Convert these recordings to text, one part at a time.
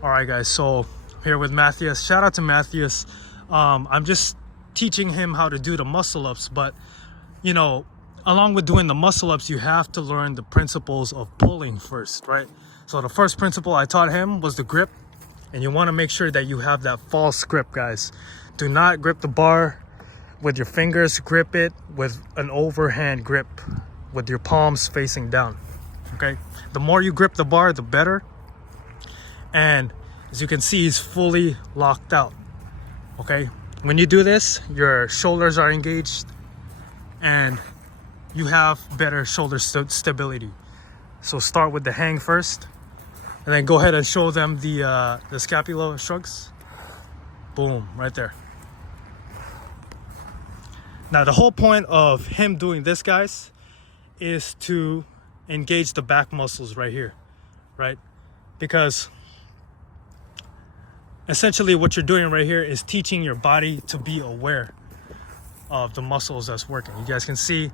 All right, guys. So here with Matthias. Shout out to Matthias. I'm just teaching him how to do the muscle ups, but you know, along with doing the muscle ups, you have to learn the principles of pulling first, right? So the first principle I taught him was the grip, and you want to make sure that you have that false grip, guys. Do not grip the bar with your fingers. Grip it with an overhand grip with your palms facing down. Okay, the more you grip the bar, the better. And as you can see, he's fully locked out. Okay, when you do this, your shoulders are engaged and you have better shoulder stability. So start with the hang first, and then go ahead and show them the scapula shrugs. Boom, right there. Now the whole point of him doing this, guys, is to engage the back muscles right here, right? Because essentially what you're doing right here is teaching your body to be aware of the muscles that's working. You guys can see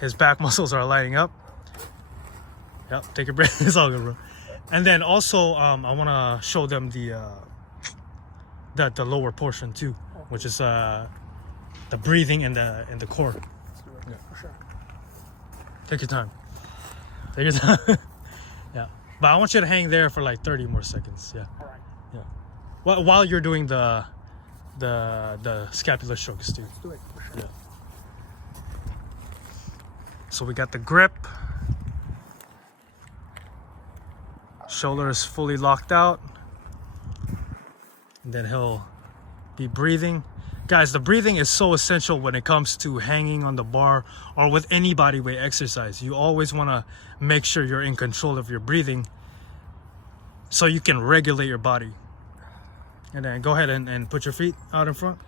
his back muscles are lighting up. Yep, take a breath. It's all good, bro. And then also I want to show them the lower portion too, which is the breathing and the core. Yeah, for sure. Take your time. Take your time. Yeah, but I want you to hang there for like 30 more seconds. Yeah. All right. Yeah. While you're doing the scapular shrugs too. Let's do it, for sure. Yeah. So we got the grip. Shoulders fully locked out. And then he'll be breathing. Guys, the breathing is so essential when it comes to hanging on the bar or with any body weight exercise. You always want to make sure you're in control of your breathing so you can regulate your body. And then go ahead and put your feet out in front.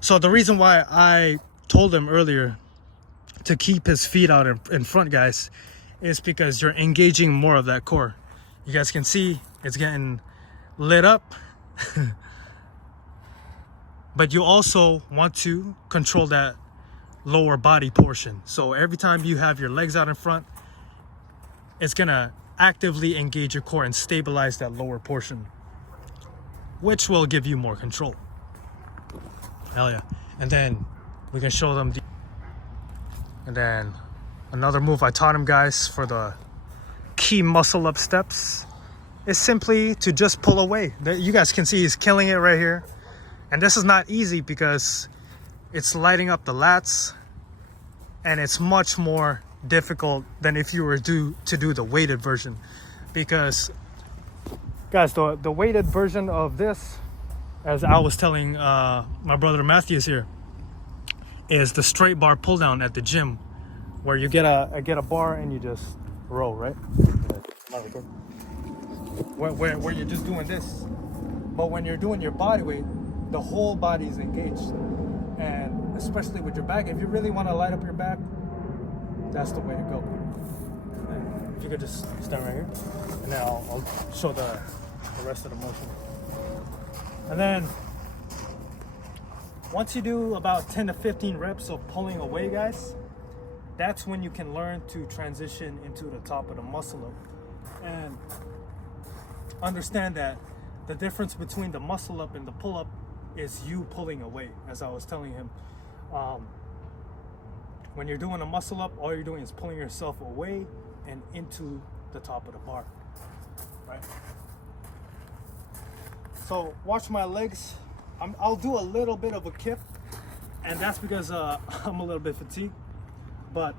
So the reason why I told him earlier to keep his feet out in front, guys, is because you're engaging more of that core. You guys can see it's getting lit up. But you also want to control that lower body portion. So every time you have your legs out in front, it's gonna actively engage your core and stabilize that lower portion, which will give you more control. Hell yeah. And then we can show them and then another move I taught him, guys, for the key muscle up steps is simply to just pull away. You guys can see he's killing it right here. And this is not easy because it's lighting up the lats, and it's much more difficult than if you were to do the weighted version. Because guys, the weighted version of this, as I was telling my brother Matthias here, is the straight bar pull down at the gym, where you get a bar and you just row, right? Where you're just doing this. But when you're doing your body weight, the whole body is engaged. And especially with your back, if you really want to light up your back, that's the way to go. And if you could just stand right here, and then I'll show the rest of the motion. And then once you do about 10 to 15 reps of pulling away, guys, that's when you can learn to transition into the top of the muscle up. And understand that the difference between the muscle up and the pull up is you pulling away. As I was telling him, when you're doing a muscle up, all you're doing is pulling yourself away and into the top of the bar, right? So watch my legs. I'll do a little bit of a kip, and that's because I'm a little bit fatigued, but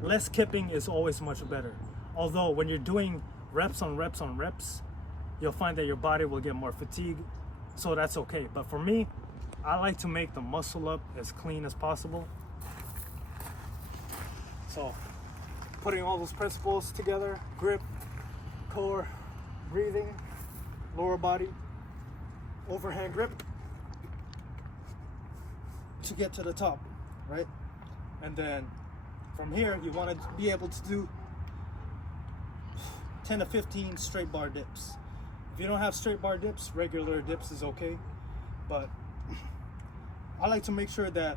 less kipping is always much better. Although when you're doing reps on reps on reps, you'll find that your body will get more fatigued, so that's okay. But for me, I like to make the muscle up as clean as possible. So putting all those principles together: grip, core, breathing, lower body, overhand grip, to get to the top, right? And then from here, you want to be able to do 10 to 15 straight bar dips. If you don't have straight bar dips, regular dips is okay. But I like to make sure that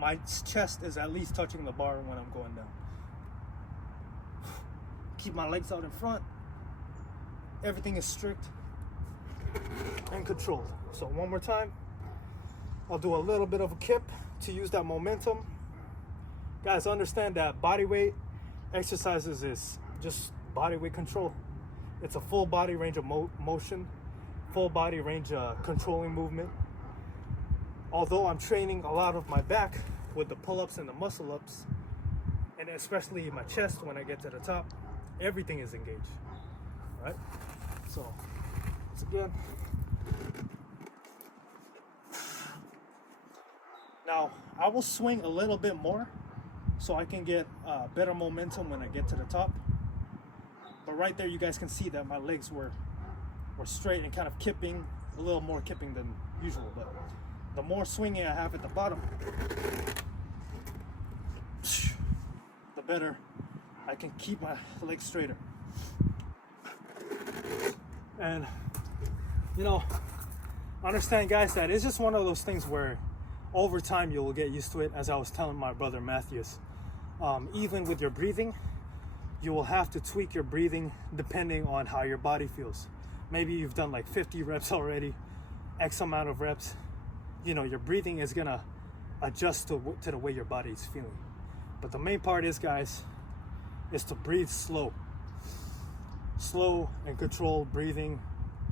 my chest is at least touching the bar when I'm going down. Keep my legs out in front everything is strict and controlled. So one more time, I'll do a little bit of a kip to use that momentum. Guys, understand that body weight exercises is just body weight control. It's a full body range of motion, full body range controlling movement. Although I'm training a lot of my back with the pull-ups and the muscle-ups, and especially my chest when I get to the top, everything is engaged, right? So, once again. Now, I will swing a little bit more so I can get better momentum when I get to the top. But right there, you guys can see that my legs were straight and kind of kipping, a little more kipping than usual. But the more swinging I have at the bottom, the better I can keep my legs straighter. And, you know, understand, guys, that it's just one of those things where over time you will get used to it. As I was telling my brother Matthews, even with your breathing, you will have to tweak your breathing depending on how your body feels. Maybe you've done like 50 reps already, X amount of reps. You know, your breathing is gonna adjust to the way your body is feeling. But the main part is, guys, is to breathe slow. Slow and controlled breathing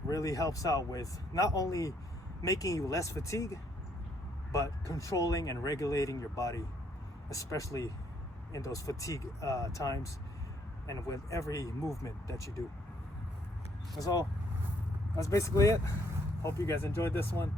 really helps out with not only making you less fatigued, but controlling and regulating your body, especially in those fatigue times and with every movement that you do. That's basically it. Hope you guys enjoyed this one.